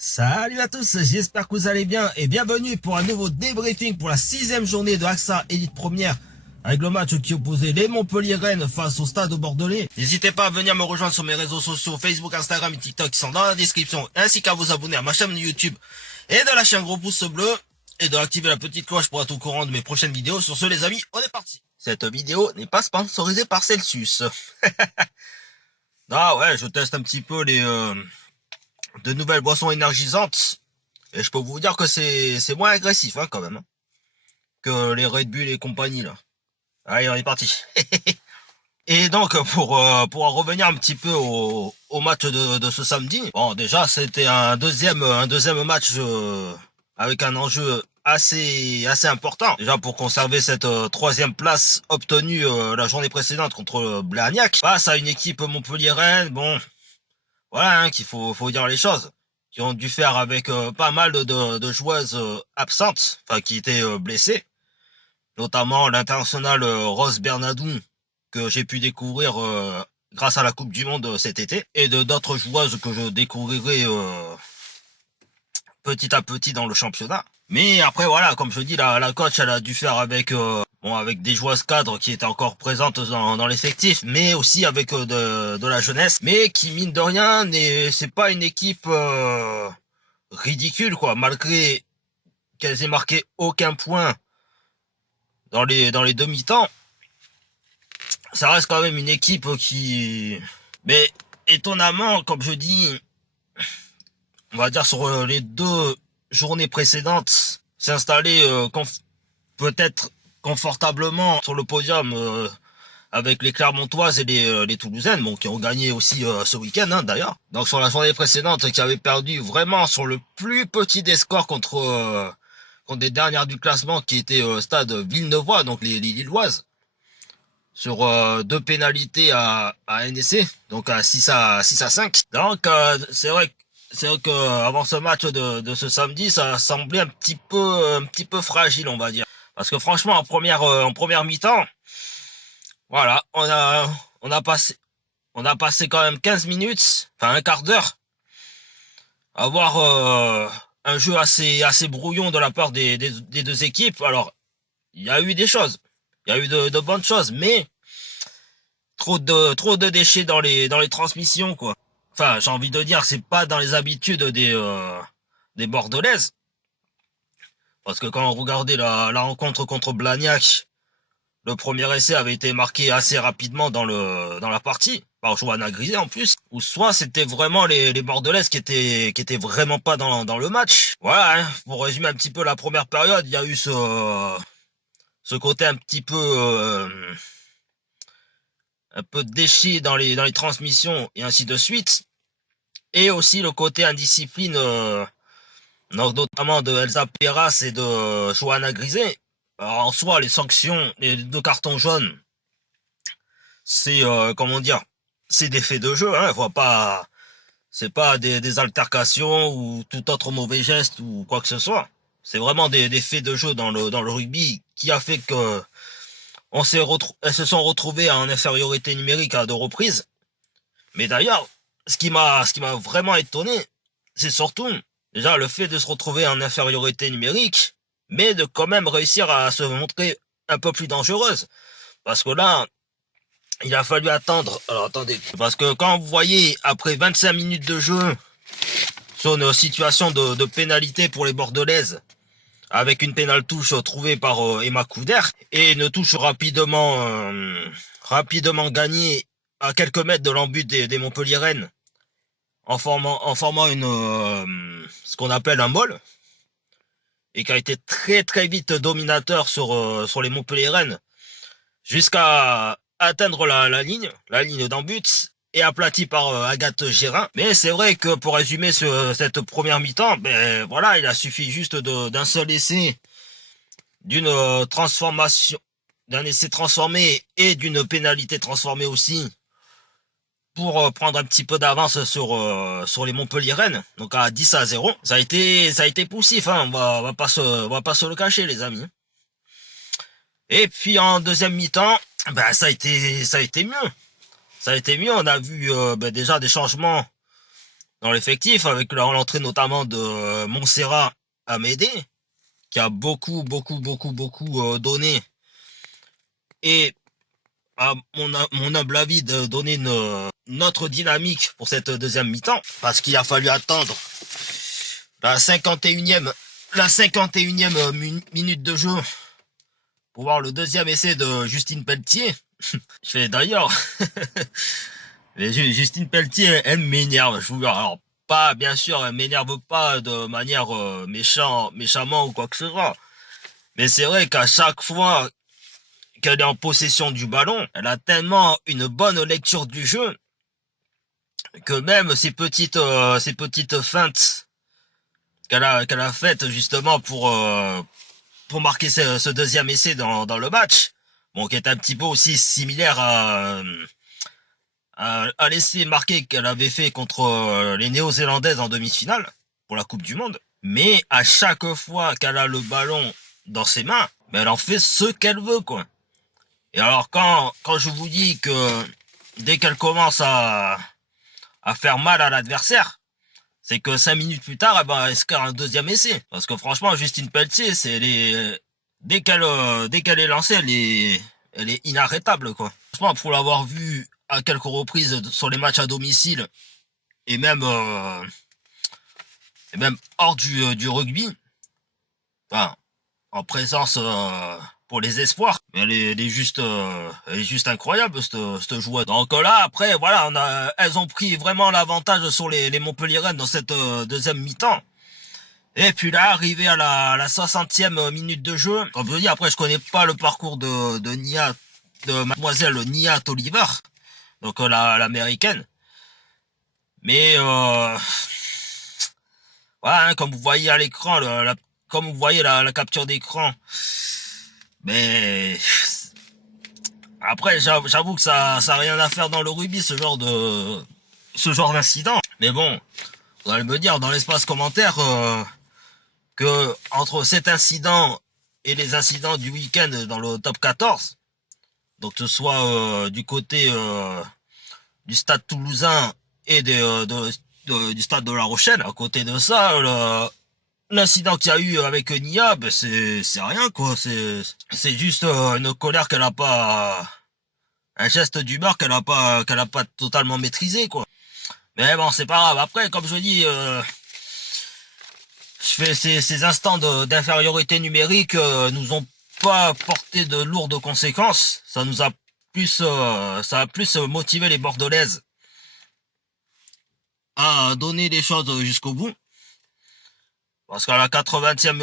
Salut à tous, j'espère que vous allez bien et bienvenue pour un nouveau débriefing pour la 6e journée de AXA Élite Première avec le match qui opposait les Montpellier-Rennes face au Stade Bordelais. N'hésitez pas à venir me rejoindre sur mes réseaux sociaux Facebook, Instagram et TikTok qui sont dans la description, ainsi qu'à vous abonner à ma chaîne YouTube et de lâcher un gros pouce bleu et d'activer la petite cloche pour être au courant de mes prochaines vidéos. Sur ce les amis, on est parti. Cette vidéo n'est pas sponsorisée par Celsius. Ah ouais, je teste un petit peu de nouvelles boissons énergisantes. Et je peux vous dire que c'est moins agressif hein, quand même. Hein, que les Red Bull et compagnie là. Allez, on est parti. Et donc pour en revenir un petit peu au match de ce samedi. Bon déjà c'était un deuxième match avec un enjeu assez important. Déjà pour conserver cette troisième place obtenue la journée précédente contre Blagnac. Face à une équipe Montpellier-Rennes, bon voilà hein, qu'il faut dire les choses. Qui ont dû faire avec pas mal de joueuses absentes, enfin qui étaient blessées. Notamment l'international Rose Bernadou, que j'ai pu découvrir grâce à la Coupe du Monde cet été, et de d'autres joueuses que je découvrirai petit à petit dans le championnat. Mais après voilà, comme je dis, la coach elle a dû faire avec avec des joueuses cadres qui étaient encore présentes dans l'effectif, mais aussi avec de la jeunesse, mais qui mine de rien c'est pas une équipe ridicule quoi, malgré qu'elles aient marqué aucun point dans les demi-temps. Ça reste quand même une équipe qui, mais étonnamment, comme je dis, on va dire sur les 2 journées précédentes, s'est installé peut-être confortablement sur le podium avec les Clermontoises et les Toulousaines, bon, qui ont gagné aussi ce week-end hein, d'ailleurs. Donc sur la journée précédente, qui avait perdu vraiment sur le plus petit des scores contre des dernières du classement qui étaient Stade Villeneuvois, donc les Lilloises, sur 2 pénalités à NEC, donc à 6 à 5. Donc c'est vrai que avant ce match de ce samedi, ça semblait un petit peu fragile, on va dire. Parce que franchement, en première mi-temps, voilà, on a passé quand même 15 minutes, enfin un quart d'heure, à voir un jeu assez brouillon de la part des 2 équipes. Alors, il y a eu des choses, il y a eu de bonnes choses, mais trop de déchets dans les transmissions quoi. Enfin, j'ai envie de dire, c'est pas dans les habitudes des Bordelaises. Parce que quand on regardait la rencontre contre Blagnac, le premier essai avait été marqué assez rapidement dans la partie, par Johanna Grisé en plus, ou soit c'était vraiment les Bordelaises qui étaient vraiment pas dans le match. Voilà, hein, pour résumer un petit peu la première période, il y a eu ce côté un peu déchet dans les transmissions et ainsi de suite, et aussi le côté indiscipline notamment de Elsa Peras et de Johanna Grisé. Alors en soi, les sanctions, les 2 cartons jaunes, c'est comment dire, c'est des faits de jeu, hein. C'est pas des altercations ou tout autre mauvais geste ou quoi que ce soit. C'est vraiment des faits de jeu dans le rugby qui a fait que elles se sont retrouvées en infériorité numérique à 2 reprises. Mais d'ailleurs, ce qui m'a vraiment étonné, c'est surtout déjà le fait de se retrouver en infériorité numérique, mais de quand même réussir à se montrer un peu plus dangereuse. Parce que là, il a fallu attendre. Alors attendez, parce que quand vous voyez après 25 minutes de jeu sur une situation de pénalité pour les Bordelaises, avec une pénale touche trouvée par Emma Couder et une touche rapidement gagnée à quelques mètres de l'embut des Montpellier-Rennes, en formant ce qu'on appelle un molle, et qui a été très très vite dominateur sur les Montpellier-Rennes, jusqu'à atteindre la ligne d'embut, et aplati par Agathe Gérin. Mais c'est vrai que pour résumer cette première mi-temps, ben voilà, il a suffi juste d'un seul essai, d'une transformation, d'un essai transformé et d'une pénalité transformée aussi, pour prendre un petit peu d'avance sur les Montpellier-Rennes, donc à 10 à 0. Ça a été poussif, hein, on va pas se le cacher les amis. Et puis en deuxième mi-temps, ben ça a été mieux. Ça a été mieux, on a vu déjà des changements dans l'effectif, avec l'entrée notamment de Montserrat Amédée, qui a beaucoup donné, et à mon humble avis de donner une autre dynamique pour cette deuxième mi-temps, parce qu'il a fallu attendre la 51e minute de jeu pour voir le deuxième essai de Justine Pelletier. Je fais d'ailleurs, Justine Pelletier, elle m'énerve, je vous jure. Alors, pas, bien sûr, elle m'énerve pas de manière méchamment ou quoi que ce soit. Mais c'est vrai qu'à chaque fois qu'elle est en possession du ballon, elle a tellement une bonne lecture du jeu que même ces petites feintes qu'elle a faites justement pour marquer ce deuxième essai dans le match, bon, qui est un petit peu aussi similaire à l'essai marqué qu'elle avait fait contre les Néo-Zélandaises en demi-finale pour la Coupe du Monde. Mais à chaque fois qu'elle a le ballon dans ses mains, ben elle en fait ce qu'elle veut, quoi. Et alors quand je vous dis que dès qu'elle commence à faire mal à l'adversaire, c'est que 5 minutes plus tard, elle score un deuxième essai. Parce que franchement, Justine Pelletier, dès qu'elle est lancée, elle est inarrêtable, quoi. Franchement, pour l'avoir vue à quelques reprises sur les matchs à domicile, et même hors du rugby, enfin, en présence pour les espoirs, elle est juste incroyable, cette joueuse. Donc là, après, voilà, elles ont pris vraiment l'avantage sur les Montpelliéraines dans cette deuxième mi-temps. Et puis là, arrivé à la 60e minute de jeu, comme je dis, après, je connais pas le parcours de mademoiselle Nia Toliver, donc l'américaine. Mais voilà, hein, comme vous voyez à l'écran, comme vous voyez la capture d'écran, mais après, j'avoue que ça a rien à faire dans le rugby, ce genre d'incident. Mais bon, vous allez me dire dans l'espace commentaire que entre cet incident et les incidents du week-end dans le top 14, donc que ce soit du côté du stade toulousain et du stade de La Rochelle, à côté de ça, l'incident qu'il y a eu avec Nia, ben c'est rien, quoi. C'est juste une colère qu'elle a pas, un geste d'humeur qu'elle a pas totalement maîtrisé, quoi. Mais bon, c'est pas grave. Après, comme je dis, je fais ces instants d'infériorité numérique nous ont pas porté de lourdes conséquences. Ça a plus motivé les Bordelaises à donner les choses jusqu'au bout. Parce qu'à la 80e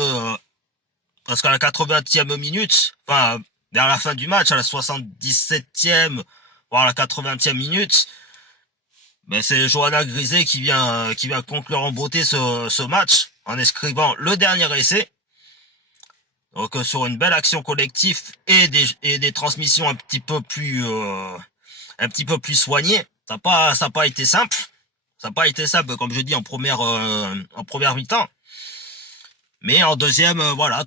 minute, enfin, vers la fin du match, à la 77e, voire la 80e minute, ben c'est Johanna Grisé qui vient conclure en beauté ce match en inscrivant le dernier essai. Donc sur une belle action collective et des transmissions un petit peu plus soignées. Ça n'a pas été simple. Ça n'a pas été simple, comme je dis, en première mi-temps. Mais en deuxième, voilà,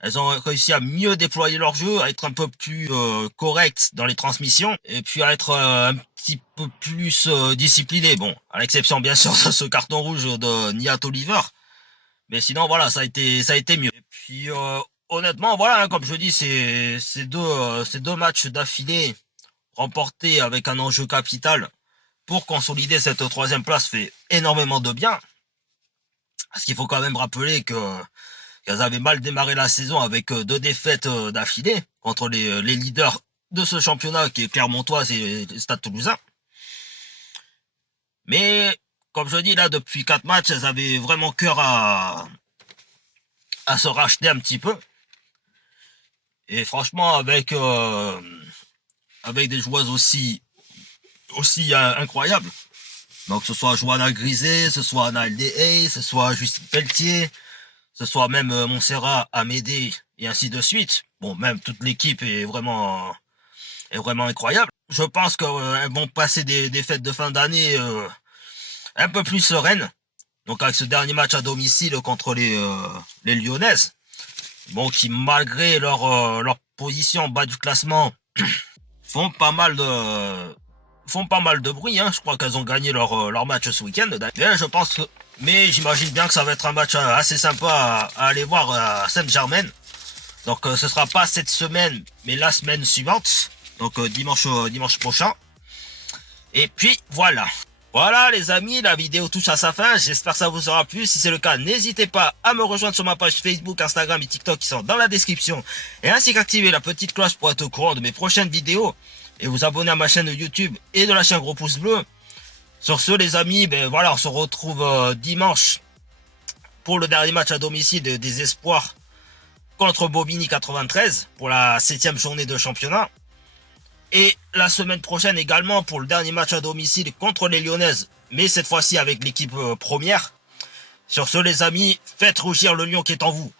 elles ont réussi à mieux déployer leur jeu, à être un peu plus correctes dans les transmissions, et puis à être un petit peu plus disciplinées. Bon, à l'exception bien sûr de ce carton rouge de Nia Toliver. Mais sinon, voilà, ça a été mieux. Et puis, honnêtement, voilà, hein, comme je dis, ces deux matchs d'affilée remportés avec un enjeu capital pour consolider cette troisième place fait énormément de bien. Parce qu'il faut quand même rappeler qu'elles avaient mal démarré la saison avec 2 défaites d'affilée contre les leaders de ce championnat qui est Clermontoise et Stade Toulousain. Mais comme je dis là, depuis 4 matchs, elles avaient vraiment cœur à se racheter un petit peu. Et franchement, avec des joueuses aussi incroyables. Donc que ce soit Johanna Grisé, ce soit Anaël Deshaies, ce soit Justine Pelletier, ce soit même Montserrat Amédée et ainsi de suite. Bon, même toute l'équipe est vraiment incroyable. Je pense qu'elles vont passer des fêtes de fin d'année un peu plus sereines. Donc avec ce dernier match à domicile contre les Lyonnaises, bon, qui malgré leur position en bas du classement font pas mal font pas mal de bruit, hein. Je crois qu'elles ont gagné leur match ce week-end. D'ailleurs, je pense que, mais j'imagine bien que ça va être un match assez sympa à aller voir à Saint-Germain. Donc ce sera pas cette semaine, mais la semaine suivante. Donc dimanche prochain. Et puis voilà. Voilà les amis, la vidéo touche à sa fin. J'espère que ça vous aura plu. Si c'est le cas, n'hésitez pas à me rejoindre sur ma page Facebook, Instagram et TikTok qui sont dans la description. Et ainsi qu'activer la petite cloche pour être au courant de mes prochaines vidéos. Et vous abonner à ma chaîne YouTube et de lâcher un gros pouce bleu. Sur ce les amis, ben voilà, on se retrouve dimanche pour le dernier match à domicile des Espoirs contre Bobigny 93 pour la 7e journée de championnat. Et la semaine prochaine également pour le dernier match à domicile contre les Lyonnaises, mais cette fois-ci avec l'équipe première. Sur ce les amis, faites rougir le lion qui est en vous.